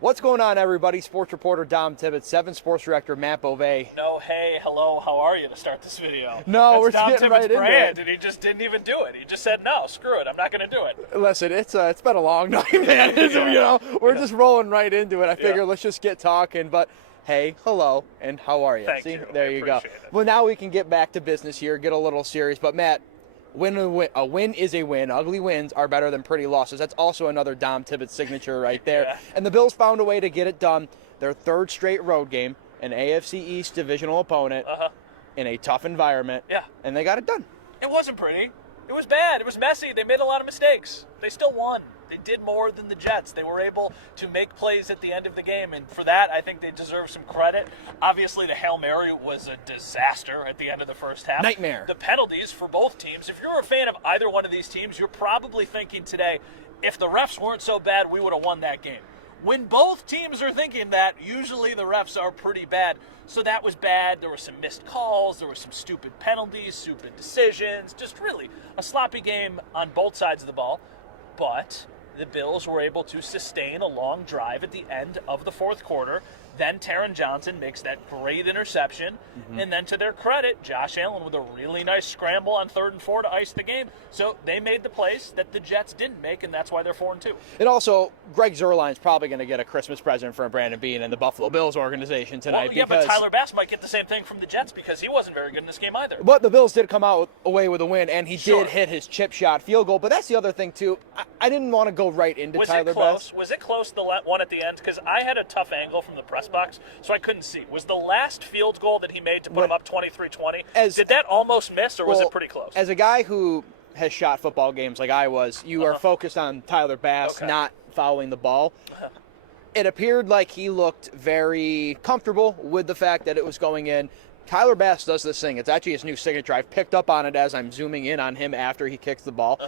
What's going on, everybody? Sports reporter Dom Tibbetts, 7 Sports Director Matt Bovee. No, hey, hello, how are you to start this video? No, we're Dom getting Tibbetts' right into brand, it. and he just didn't even do it. He just said, no, screw it, I'm not going to do it. Listen, it's been a long night, man. We're just rolling right into it. I figure let's just get talking, but hey, hello, and how are you? Thank See, you. there you go. Appreciate it. Well, now we can get back to business here, get a little serious. But Matt, a win is a win. Ugly wins are better than pretty losses. That's also another Dom Tibbetts signature right there. Yeah. And the Bills found a way to get it done. Their third straight road game, an AFC East divisional opponent in a tough environment. Yeah. And they got it done. It wasn't pretty. It was bad. It was messy. They made a lot of mistakes. They still won. They did more than the Jets. They were able to make plays at the end of the game, and for that, I think they deserve some credit. Obviously, the Hail Mary was a disaster at the end of the first half. Nightmare. The penalties for both teams. If you're a fan of either one of these teams, you're probably thinking today, if the refs weren't so bad, we would have won that game. When both teams are thinking that, usually the refs are pretty bad. So that was bad. There were some missed calls. There were some stupid penalties, stupid decisions. Just really a sloppy game on both sides of the ball. But the Bills were able to sustain a long drive at the end of the fourth quarter. Then Taron Johnson makes that great interception. And then to their credit, Josh Allen with a really nice scramble on 3rd and 4 to ice the game. So they made the plays that the Jets didn't make, and that's why they're 4-2. And also, Greg Zuerlein's probably going to get a Christmas present from Brandon Beane and the Buffalo Bills organization tonight. Well, yeah, but Tyler Bass might get the same thing from the Jets because he wasn't very good in this game either. But the Bills did come out away with a win, and he Sure. did hit his chip shot field goal. But that's the other thing, too. I didn't want to go right into Tyler Bass. Was it close, the one at the end? Because I had a tough angle from the press box, so I couldn't see. Was the last field goal that he made to put him up 23-20, did that almost miss, or was it pretty close? As a guy who has shot football games like I was, you are focused on Tyler Bass not fouling the ball. It appeared like he looked very comfortable with the fact that it was going in. Tyler Bass does this thing. It's actually his new signature. I've picked up on it as I'm zooming in on him after he kicks the ball.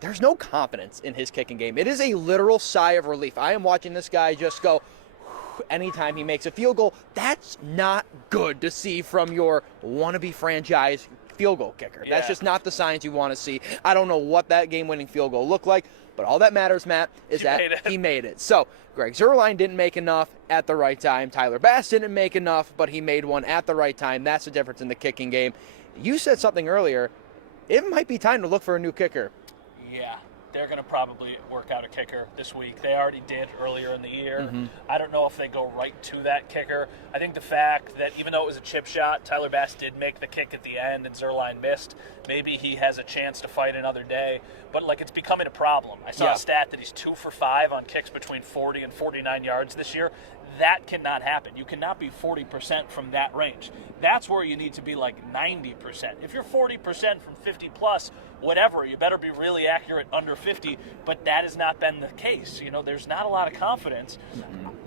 There's no confidence in his kicking game. It is a literal sigh of relief. I am watching this guy just go anytime he makes a field goal. That's not good to see from your wannabe franchise field goal kicker. Yeah. That's just not the signs you want to see. I don't know what that game-winning field goal looked like, but all that matters, Matt, is he made it. So Greg Zuerlein didn't make enough at the right time. Tyler Bass didn't make enough, but he made one at the right time. That's the difference in the kicking game. You said something earlier. It might be time to look for a new kicker. Yeah, they're going to probably work out a kicker this week. They already did earlier in the year. I don't know if they go right to that kicker. I think the fact that even though it was a chip shot, Tyler Bass did make the kick at the end and Zuerlein missed. Maybe he has a chance to fight another day. But, it's becoming a problem. I saw a stat that he's 2 for 5 on kicks between 40 and 49 yards this year. That cannot happen. You cannot be 40% from that range. That's where you need to be 90%. If you're 40% from 50 plus, whatever, you better be really accurate under 50, but that has not been the case. There's not a lot of confidence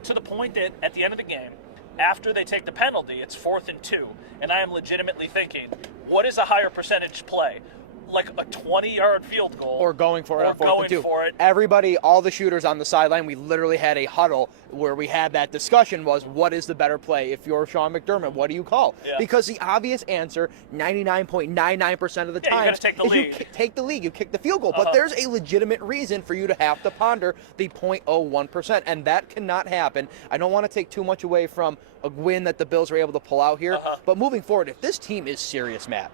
to the point that at the end of the game, after they take the penalty, it's 4th and 2, and I am legitimately thinking, what is a higher percentage play? Like a 20-yard field goal. Or going for it on 4th and 2. For it. Everybody, all the shooters on the sideline, we literally had a huddle where we had that discussion was, what is the better play? If you're Sean McDermott, what do you call? Yeah. Because the obvious answer, 99.99% of the time, you gotta take the lead. you take the lead. You kick the field goal. But there's a legitimate reason for you to have to ponder the 0.01%, and that cannot happen. I don't want to take too much away from a win that the Bills were able to pull out here. But moving forward, if this team is serious, Matt,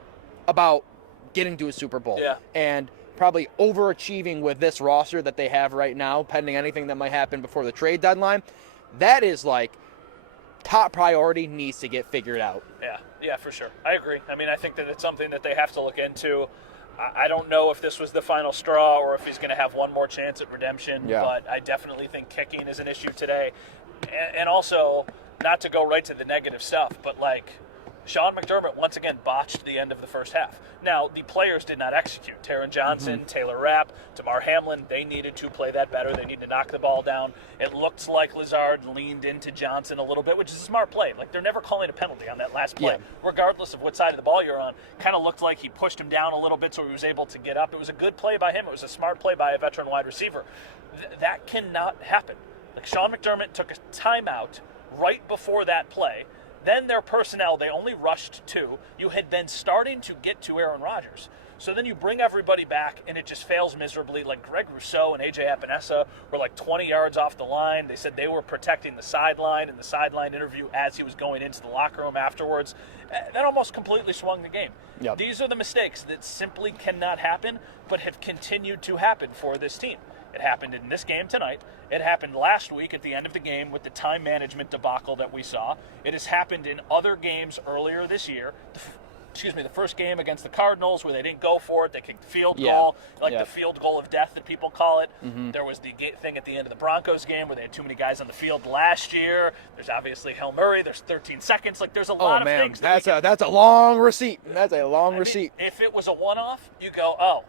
about getting to a Super Bowl and probably overachieving with this roster that they have right now, pending anything that might happen before the trade deadline, that is top priority, needs to get figured out. Yeah, for sure. I agree. I think that it's something that they have to look into. I don't know if this was the final straw or if he's going to have one more chance at redemption, but I definitely think kicking is an issue today. And also, not to go right to the negative stuff, but Sean McDermott once again botched the end of the first half. Now, the players did not execute. Taron Johnson, Taylor Rapp, Damar Hamlin, they needed to play that better. They needed to knock the ball down. It looked like Lazard leaned into Johnson a little bit, which is a smart play. They're never calling a penalty on that last play, regardless of what side of the ball you're on. Kind of looked like he pushed him down a little bit so he was able to get up. It was a good play by him. It was a smart play by a veteran wide receiver. That cannot happen. Sean McDermott took a timeout right before that play. Then their personnel, they only rushed 2. You had been starting to get to Aaron Rodgers. So then you bring everybody back, and it just fails miserably. Like Greg Rousseau and A.J. Epinesa were like 20 yards off the line. They said they were protecting the sideline in the sideline interview as he was going into the locker room afterwards. That almost completely swung the game. Yep. These are the mistakes that simply cannot happen, but have continued to happen for this team. It happened in this game tonight. It happened last week at the end of the game with the time management debacle that we saw. It has happened in other games earlier this year. The first game against the Cardinals where they didn't go for it. They kicked the field goal, the field goal of death that people call it. Mm-hmm. There was the thing at the end of the Broncos game where they had too many guys on the field last year. There's obviously Hail Murray. There's 13 seconds. Like, there's a lot of things. That's a long receipt. That's a long receipt. If it was a one-off, you go, oh,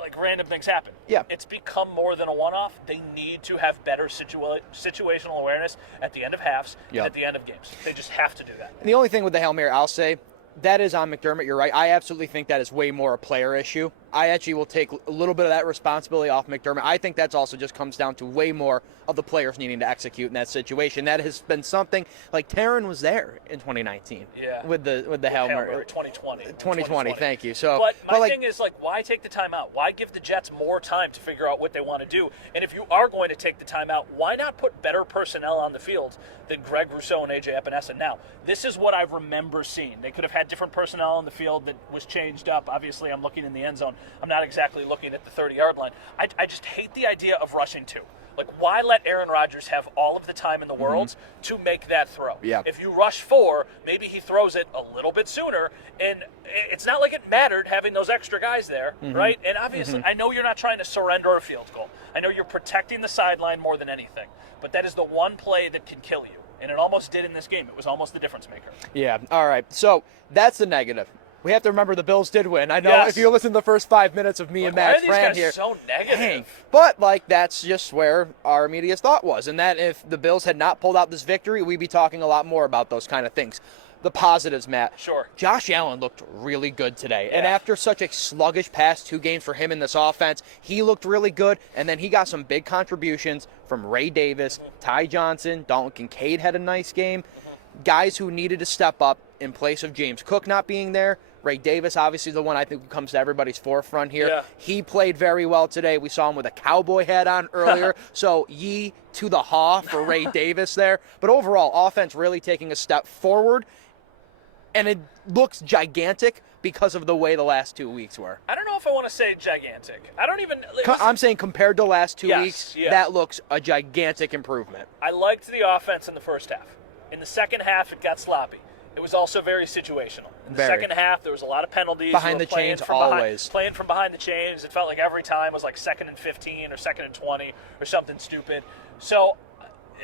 like random things happen. Yeah. It's become more than a one-off. They need to have better situational awareness at the end of halves and at the end of games. They just have to do that. And the only thing with the Hail Mary, I'll say, that is on McDermott. You're right. I absolutely think that is way more a player issue. I actually will take a little bit of that responsibility off McDermott. I think that's also just comes down to way more of the players needing to execute in that situation. That has been something like Taryn was there in 2019. Yeah. With the Hail Mary. 2020. Thank you. So, but my thing is, like, why take the timeout? Why give the Jets more time to figure out what they want to do? And if you are going to take the timeout, why not put better personnel on the field than Greg Rousseau and A.J. Epinesa? Now, this is what I remember seeing. They could have had different personnel on the field that was changed up. Obviously, I'm looking in the end zone. I'm not exactly looking at the 30-yard line. I just hate the idea of rushing two. Like, why let Aaron Rodgers have all of the time in the world to make that throw? Yeah. If you rush four, maybe he throws it a little bit sooner, and it's not like it mattered having those extra guys there, right? And obviously, I know you're not trying to surrender a field goal. I know you're protecting the sideline more than anything, but that is the one play that can kill you, and it almost did in this game. It was almost the difference maker. Yeah, all right. So that's the negative. We have to remember the Bills did win. I know if you listen to the first 5 minutes of me and Matt Fran here. Why are these guys so negative? But, like, that's just where our immediate thought was. And that if the Bills had not pulled out this victory, we'd be talking a lot more about those kind of things. The positives, Matt. Sure. Josh Allen looked really good today. Yeah. And after such a sluggish past 2 games for him in this offense, he looked really good. And then he got some big contributions from Ray Davis, Ty Johnson, Dalton Kincaid had a nice game. Guys who needed to step up in place of James Cook not being there. Ray Davis, obviously, the one I think comes to everybody's forefront here. Yeah. He played very well today. We saw him with a cowboy hat on earlier. So, ye to the haw for Ray Davis there. But overall, offense really taking a step forward. And it looks gigantic because of the way the last 2 weeks were. I don't know if I want to say gigantic. I don't even... I'm saying compared to the last 2 weeks, that looks a gigantic improvement. I liked the offense in the first half. In the second half, it got sloppy. It was also very situational. In the second half, there was a lot of penalties. Behind the chains, always. Playing from behind the chains. It felt like every time was like 2nd and 15 or 2nd and 20 or something stupid. So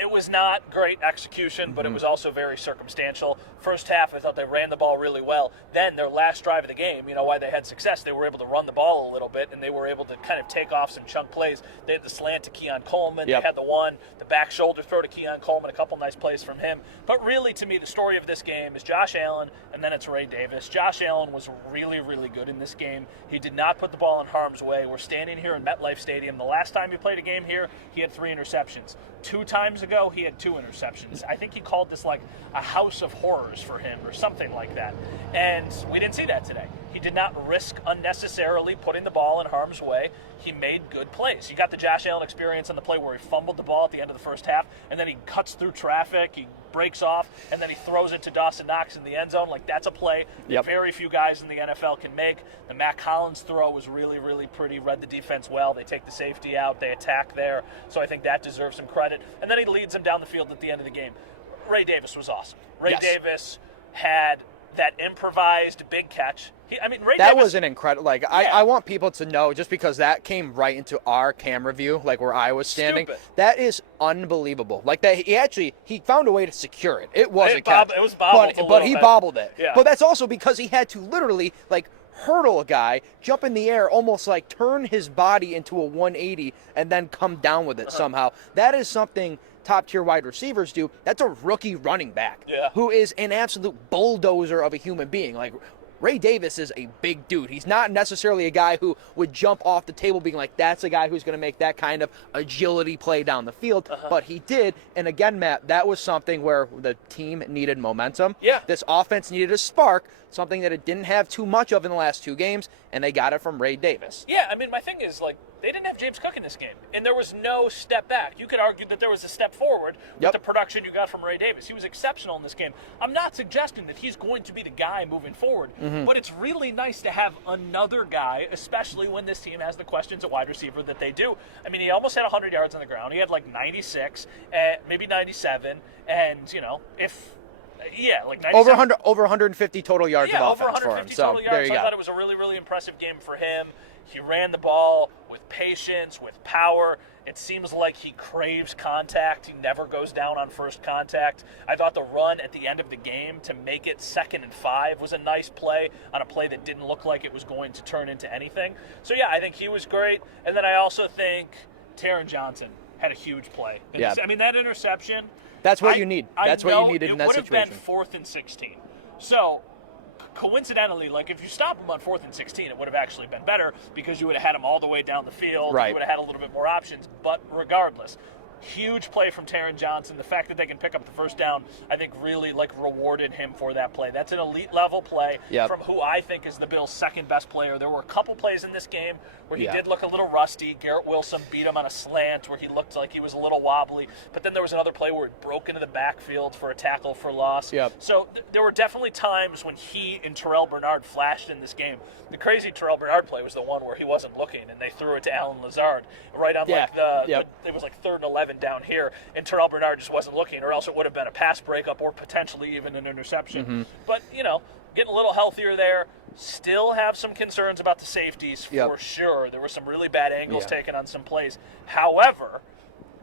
it was not great execution, but it was also very circumstantial. First half, I thought they ran the ball really well. Then their last drive of the game, you know why they had success, they were able to run the ball a little bit, and they were able to kind of take off some chunk plays. They had the slant to Keon Coleman. They had the back shoulder throw to Keon Coleman, a couple nice plays from him. But really, to me, the story of this game is Josh Allen, and then it's Ray Davis. Josh Allen was really, really good in this game. He did not put the ball in harm's way. We're standing here in MetLife Stadium. The last time he played a game here, he had 3 interceptions. 2 times ago, he had 2 interceptions. I think he called this like a house of horrors for him or something like that. And we didn't see that today. He did not risk unnecessarily putting the ball in harm's way. He made good plays. You got the Josh Allen experience on the play where he fumbled the ball at the end of the first half, and then he cuts through traffic, he breaks off, and then he throws it to Dawson Knox in the end zone. Like, that's a play that very few guys in the NFL can make. The Matt Collins throw was really, really pretty, read the defense well. They take the safety out, they attack there. So I think that deserves some credit. And then he leads him down the field at the end of the game. Ray Davis was awesome. Ray Davis had that improvised big catch. Ray that Davis was an incredible. Like, I want people to know, just because that came right into our camera view, like where I was standing. Stupid. That is unbelievable. Like that, he found a way to secure it. It was a catch. It was bobbled, but he bobbled it. Yeah. But that's also because he had to literally like hurdle a guy, jump in the air, almost like turn his body into a 180, and then come down with it somehow. That is something top-tier wide receivers do. That's a rookie running back who is an absolute bulldozer of a human being. Like, Ray Davis is a big dude. He's not necessarily a guy who would jump off the table being like, that's a guy who's going to make that kind of agility play down the field. But he did. And again, Matt, that was something where the team needed momentum. Yeah. This offense needed a spark, something that it didn't have too much of in the last 2 games, and they got it from Ray Davis. Yeah, I mean, my thing is, like, they didn't have James Cook in this game, and there was no step back. You could argue that there was a step forward with the production you got from Ray Davis. He was exceptional in this game. I'm not suggesting that he's going to be the guy moving forward, but it's really nice to have another guy, especially when this team has the questions at wide receiver that they do. I mean, he almost had 100 yards on the ground. He had like 96, maybe 97, and, you know, like 97. Over 150 total yards of offense over 150 for him. total yards. I thought it was a really, really impressive game for him. He ran the ball with patience, with power. It seems like he craves contact. He never goes down on first contact. I thought the run at the end of the game to make it 2nd and 5 was a nice play on a play that didn't look like it was going to turn into anything. So, yeah, I think he was great. And then I also think Taron Johnson had a huge play. Yeah. I mean, that interception. That's what you need. That's what you needed in that situation. It would have been 4th and 16. So, coincidentally, like, if you stop him on 4th and 16, it would have actually been better because you would have had him all the way down the field. Right. You would have had a little bit more options. But regardless, huge play from Taron Johnson. The fact that they can pick up the first down, I think, really, like, rewarded him for that play. That's an elite-level play from who I think is the Bills' second-best player. There were a couple plays in this game where he did look a little rusty. Garrett Wilson beat him on a slant where he looked like he was a little wobbly. But then there was another play where it broke into the backfield for a tackle for loss. So there were definitely times when he and Terrell Bernard flashed in this game. The crazy Terrell Bernard play was the one where he wasn't looking, and they threw it to Alan Lazard right on it was like 3rd and 11 down here, and Terrell Bernard just wasn't looking, or else it would have been a pass breakup or potentially even an interception. But, you know, getting a little healthier there. Still have some concerns about the safeties for sure. There were some really bad angles taken on some plays. However,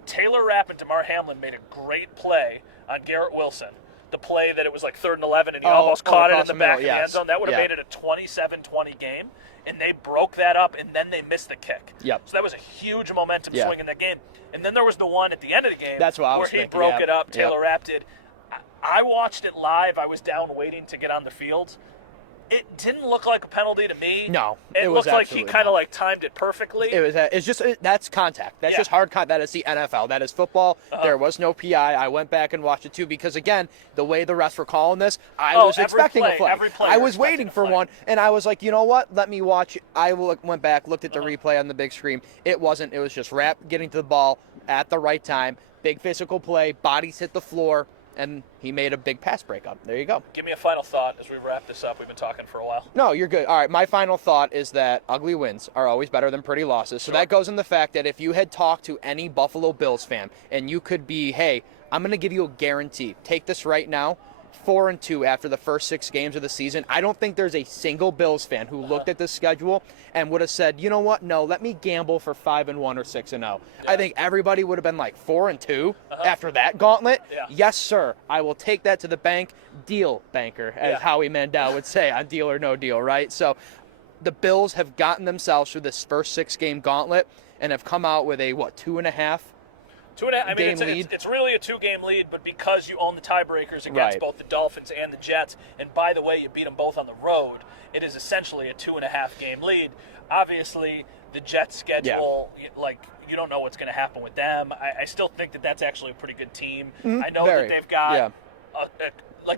Taylor Rapp and DeMar Hamlin made a great play on Garrett Wilson. The play that it was like 3rd and 11 and he almost caught it in the back of the end zone. That would have made it a 27-20 game, and they broke that up, and then they missed the kick. So that was a huge momentum swing in that game. And then there was the one at the end of the game where he broke it up. Taylor Rapp did. I watched it live. I was down waiting to get on the field. It didn't look like a penalty to me. No, it looked like he kind of like timed it perfectly. That's contact. That's just hard contact. That is the NFL. That is football. There was no PI. I went back and watched it too because, again, the way the refs were calling this, I was expecting a flag. I was waiting for one, and I was like, you know what? Let me watch. I went back, looked at the replay on the big screen. It wasn't. It was just Rapp getting to the ball at the right time. Big physical play. Bodies hit the floor. And he made a big pass breakup. There you go. Give me a final thought as we wrap this up. We've been talking for a while. No, you're good. All right, my final thought is that ugly wins are always better than pretty losses. So that goes in the fact that if you had talked to any Buffalo Bills fan and you could be, hey, I'm going to give you a guarantee. Take this right now. 4-2 after the first 6 games of the season. I don't think there's a single Bills fan who looked at this schedule and would have said, you know what? No, let me gamble for 5-1 or 6-0. I think everybody would have been like 4-2 after that gauntlet. Yes, sir. I will take that to the bank. Deal, banker, as Howie Mandel would say on Deal or No Deal, right? So the Bills have gotten themselves through this first 6-game gauntlet and have come out with a, 2.5? I mean, it's really a 2-game lead, but because you own the tiebreakers against both the Dolphins and the Jets, and by the way, you beat them both on the road, it is essentially a 2.5-game lead. Obviously, the Jets schedule, you don't know what's going to happen with them. I still think that that's actually a pretty good team. I know that they've got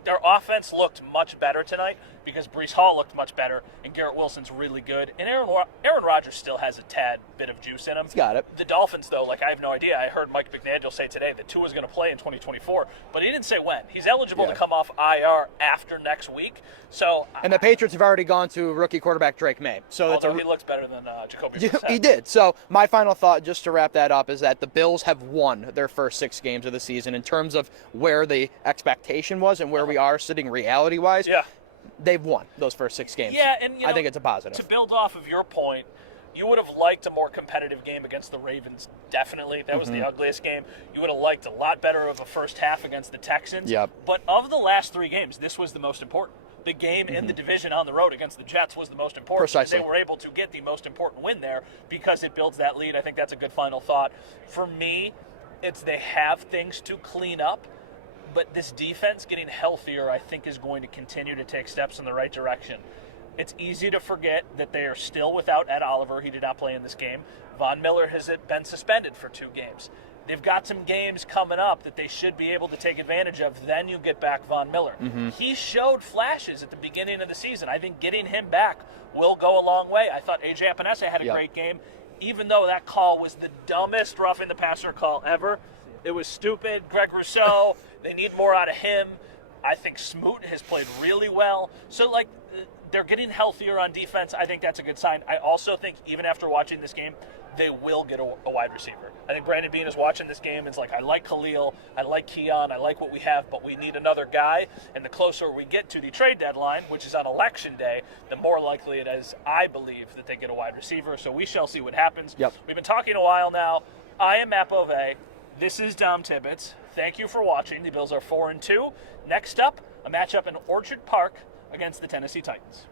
their offense looked much better tonight because Breece Hall looked much better and Garrett Wilson's really good. And Aaron Rodgers still has a tad bit of juice in him. He's got it. The Dolphins, though, I have no idea. I heard Mike McDaniel say today that Tua's going to play in 2024, but he didn't say when. He's eligible to come off IR after next week. So, and the Patriots have already gone to rookie quarterback Drake May. So he looks better than Jacoby Brissett. He did. So my final thought, just to wrap that up, is that the Bills have won their first 6 games of the season in terms of where the expectation was and where we are sitting reality-wise. They've won those first 6 games. And I think it's a positive. To build off of your point, you would have liked a more competitive game against the Ravens, definitely. That was the ugliest game. You would have liked a lot better of a first half against the Texans. But of the last 3 games, this was the most important. The game in the division on the road against the Jets was the most important. Precisely. They were able to get the most important win there because it builds that lead. I think that's a good final thought. For me, it's they have things to clean up. But this defense getting healthier, I think, is going to continue to take steps in the right direction. It's easy to forget that they are still without Ed Oliver. He did not play in this game. Von Miller has been suspended for 2 games. They've got some games coming up that they should be able to take advantage of. Then you get back Von Miller. He showed flashes at the beginning of the season. I think getting him back will go a long way. I thought A.J. Epinesa had a great game, even though that call was the dumbest roughing the passer call ever. It was stupid. Greg Rousseau, they need more out of him. I think Smoot has played really well. So, like, they're getting healthier on defense. I think that's a good sign. I also think, even after watching this game, they will get a wide receiver. I think Brandon Beane is watching this game and is like, I like Khalil, I like Keon, I like what we have, but we need another guy. And the closer we get to the trade deadline, which is on Election Day, the more likely it is, I believe, that they get a wide receiver. So we shall see what happens. We've been talking a while now. I am Matt Bove. This is Dom Tibbetts. Thank you for watching. The Bills are 4-2. Next up, a matchup in Orchard Park against the Tennessee Titans.